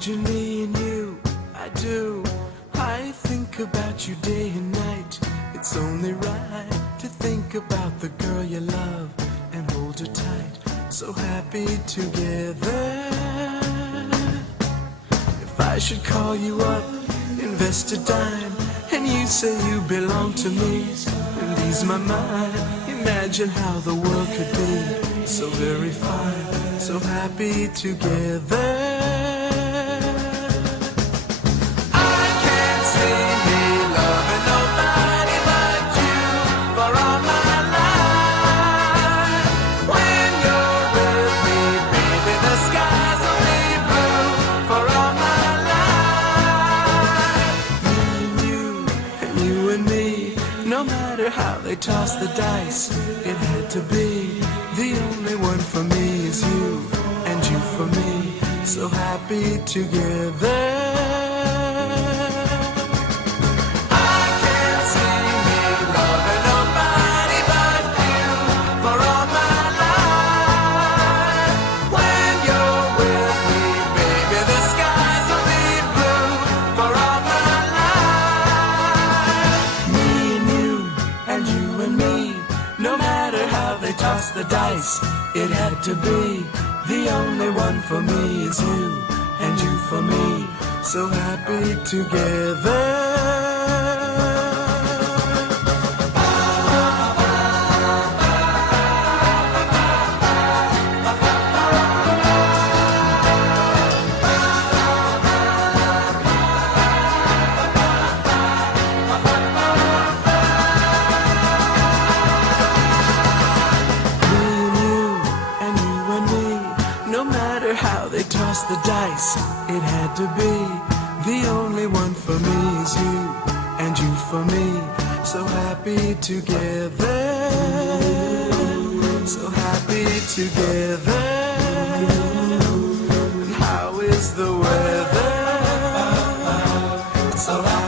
Imagine me and you, I do. I think about you day and night. It's only right to think about the girl you love and hold her tight. So happy together. If I should call you up, invest a dime, and you say you belong to me, it ease my mind. Imagine how the world could be so very fine, so happy together. How they toss the dice, it had to be. The only one for me is you, and you for me, so happy together. Toss the dice, it had to be. The only one for me is you, and you for me, so happy together. How they toss the dice, it had to be. The only one for me is you, and you for me, so happy together. So happy together. And how is the weather? It's so happy.